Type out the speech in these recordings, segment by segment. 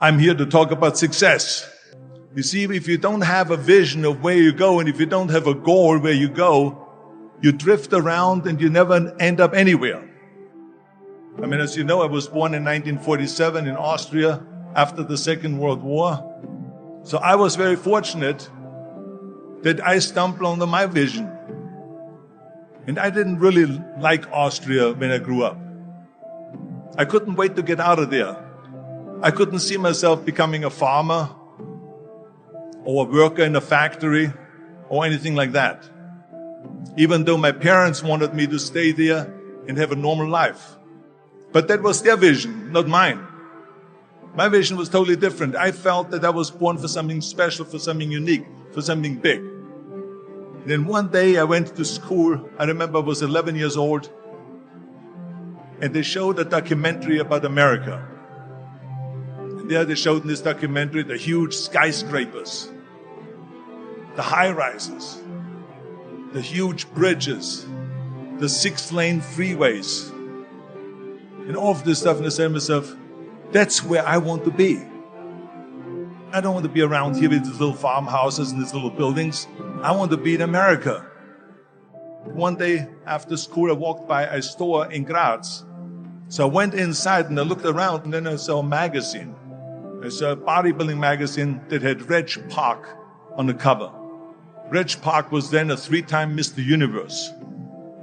I'm here to talk about success. You see, if you don't have a vision of where you go, and if you don't have a goal where you go, you drift around and you never end up anywhere. I mean, as you know, I was born in 1947 in Austria after the Second World War. So I was very fortunate that I stumbled on my vision. And I didn't really like Austria when I grew up. I couldn't wait to get out of there. I couldn't see myself becoming a farmer or a worker in a factory or anything like that. Even though my parents wanted me to stay there and have a normal life. But that was their vision, not mine. My vision was totally different. I felt that I was born for something special, for something unique, for something big. And then one day I went to school. I remember I was 11 years old. And they showed a documentary about America. And there they showed in this documentary the huge skyscrapers, the high-rises, the huge bridges, the 6-lane freeways, and all of this stuff. And I said to myself, that's where I want to be. I don't want to be around here with these little farmhouses and these little buildings. I want to be in America. One day after school, I walked by a store in Graz. So I went inside and I looked around, and then I saw a magazine. I saw a bodybuilding magazine that had Reg Park on the cover. Reg Park was then a 3-time Mr. Universe.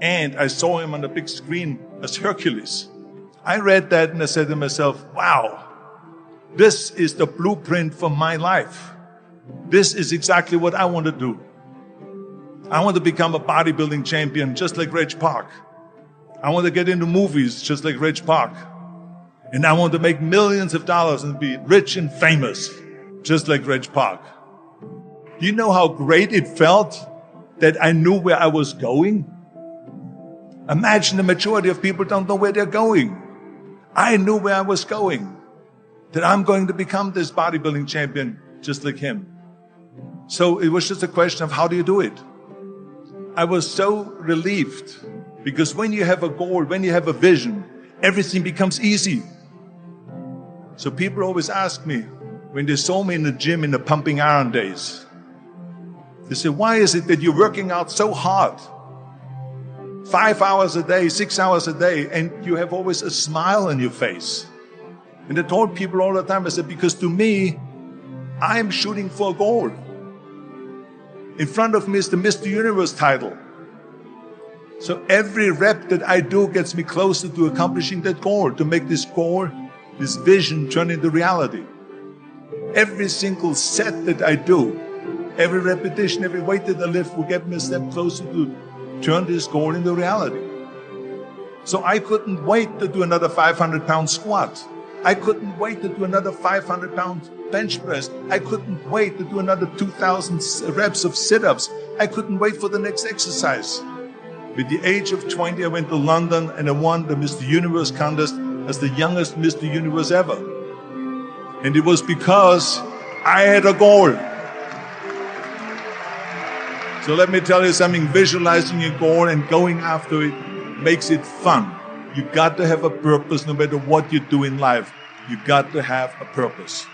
And I saw him on the big screen as Hercules. I read that and I said to myself, wow, this is the blueprint for my life. This is exactly what I want to do. I want to become a bodybuilding champion just like Reg Park. I want to get into movies just like Reg Park. And I want to make millions of dollars and be rich and famous just like Reg Park. Do you know how great it felt that I knew where I was going? Imagine the majority of people don't know where they're going. I knew where I was going, that I'm going to become this bodybuilding champion just like him. So it was just a question of how do you do it? I was so relieved because when you have a goal, when you have a vision, everything becomes easy. So people always ask me, when they saw me in the gym in the pumping iron days, they say, why is it that you're working out so hard? 5 hours a day, 6 hours a day, and you have always a smile on your face. And I told people all the time, I said, because to me, I'm shooting for a goal. In front of me is the Mr. Universe title. So every rep that I do gets me closer to accomplishing that goal, to make this goal, this vision turn into reality. Every single set that I do, every repetition, every weight that I lift will get me a step closer to turn this goal into reality. So I couldn't wait to do another 500-pound squat. I couldn't wait to do another 500-pound bench press. I couldn't wait to do another 2,000 reps of sit-ups. I couldn't wait for the next exercise. With the age of 20, I went to London and I won the Mr. Universe contest as the youngest Mr. Universe ever. And it was because I had a goal. So let me tell you something, visualizing your goal and going after it makes it fun. You got to have a purpose no matter what you do in life. You got to have a purpose.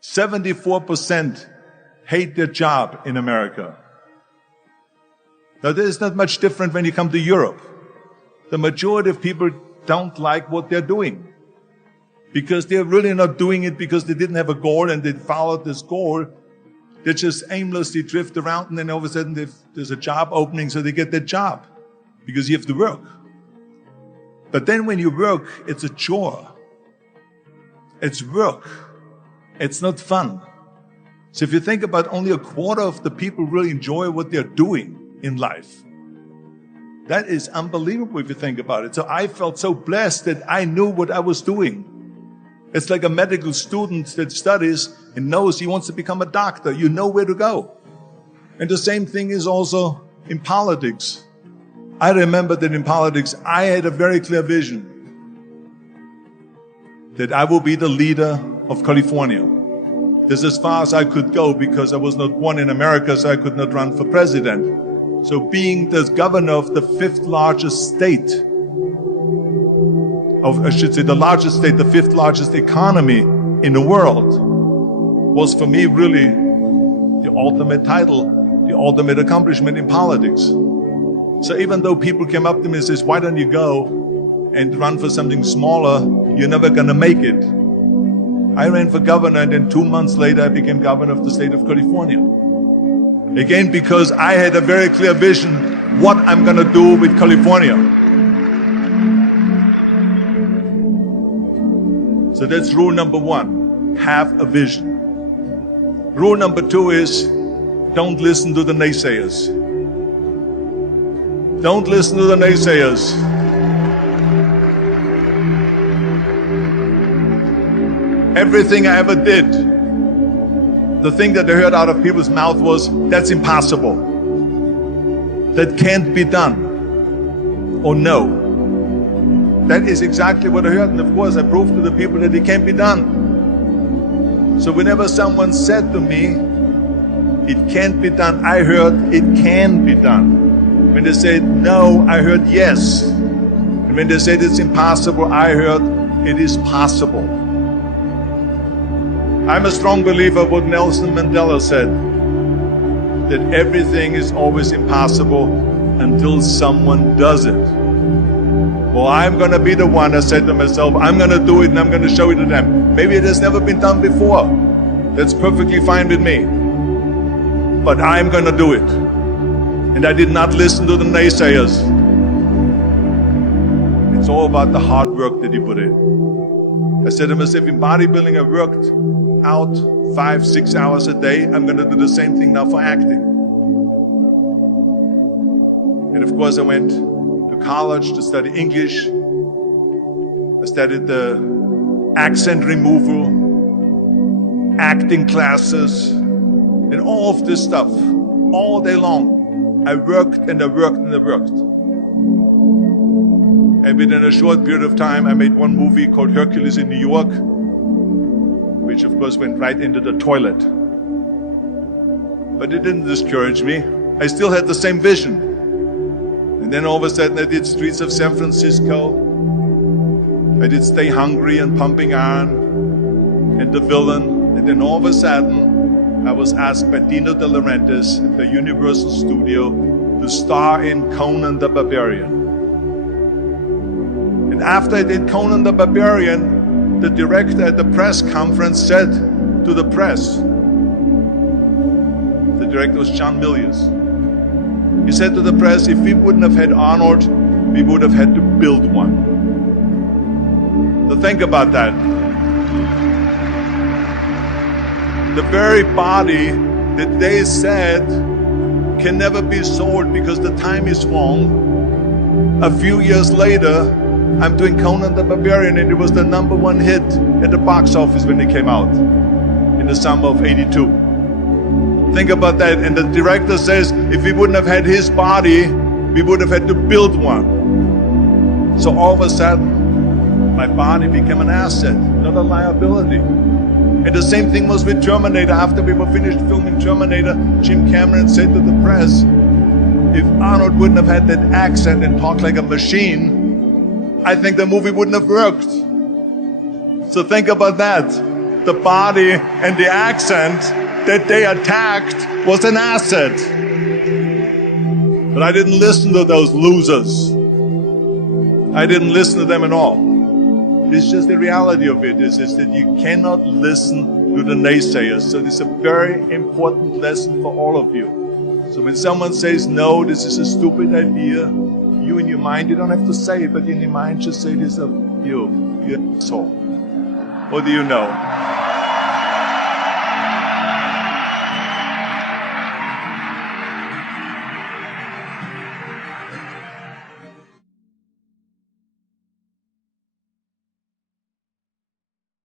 74% hate their job in America. Now, this is not much different when you come to Europe. The majority of people don't like what they're doing because they're really not doing it because they didn't have a goal and they followed this goal. They just aimlessly drift around, and then all of a sudden there's a job opening, so they get that job because you have to work. But then when you work, it's a chore. It's work. It's not fun. So if you think about only a quarter of the people really enjoy what they're doing in life. That is unbelievable if you think about it. So I felt so blessed that I knew what I was doing. It's like a medical student that studies and knows he wants to become a doctor. You know where to go. And the same thing is also in politics. I remember that in politics, I had a very clear vision that I will be the leader of California. This is as far as I could go because I was not born in America, so I could not run for president. So being the governor of the 5th largest state I should say the largest state, the fifth largest economy in the world, was for me really the ultimate title, the ultimate accomplishment in politics. So even though people came up to me and says, why don't you go and run for something smaller, you're never gonna make it. I ran for governor, and then 2 months later I became governor of the state of California. Again, because I had a very clear vision what I'm gonna do with California. So that's rule number one, have a vision. Rule number two is, don't listen to the naysayers. Don't listen to the naysayers. Everything I ever did, the thing that I heard out of people's mouth was, that's impossible. That can't be done. Or no. That is exactly what I heard, and of course I proved to the people that it can't be done. So whenever someone said to me, it can't be done, I heard, it can be done. When they said no, I heard yes. And when they said it's impossible, I heard it is possible. I'm a strong believer of what Nelson Mandela said, that everything is always impossible until someone does it. Well, I'm gonna be the one, I said to myself, I'm gonna do it and I'm gonna show it to them. Maybe it has never been done before. That's perfectly fine with me. But I'm gonna do it. And I did not listen to the naysayers. It's all about the hard work that you put in. I said to myself, in bodybuilding, I worked out 5-6 hours a day. I'm gonna do the same thing now for acting. And of course I went to college to study English. I studied the accent removal, acting classes, and all of this stuff, all day long. I worked and I worked and I worked. And within a short period of time, I made one movie called Hercules in New York, which of course went right into the toilet. But it didn't discourage me. I still had the same vision. And then all of a sudden I did Streets of San Francisco. I did Stay Hungry and Pumping Iron and The Villain. And then all of a sudden I was asked by Dino De Laurentiis at the Universal Studio to star in Conan the Barbarian. And after I did Conan the Barbarian, the director at the press conference said to the press, the director was John Milius, he said to the press, if we wouldn't have had Arnold, we would have had to build one. So think about that. The very body that they said can never be sold because the time is wrong. A few years later, I'm doing Conan the Barbarian, and it was the #1 hit at the box office when it came out in the summer of '82. Think about that. And the director says, if we wouldn't have had his body, we would have had to build one. So all of a sudden, my body became an asset, not a liability. And the same thing was with Terminator. After we were finished filming Terminator, Jim Cameron said to the press, if Arnold wouldn't have had that accent and talked like a machine, I think the movie wouldn't have worked. So think about that. The body and the accent that they attacked was an asset. But I didn't listen to those losers. I didn't listen to them at all. It's just the reality of it is that you cannot listen to the naysayers. So this is a very important lesson for all of you. So when someone says, no, this is a stupid idea, you in your mind, you don't have to say it, but in your mind just say this of you're an asshole. What do you know?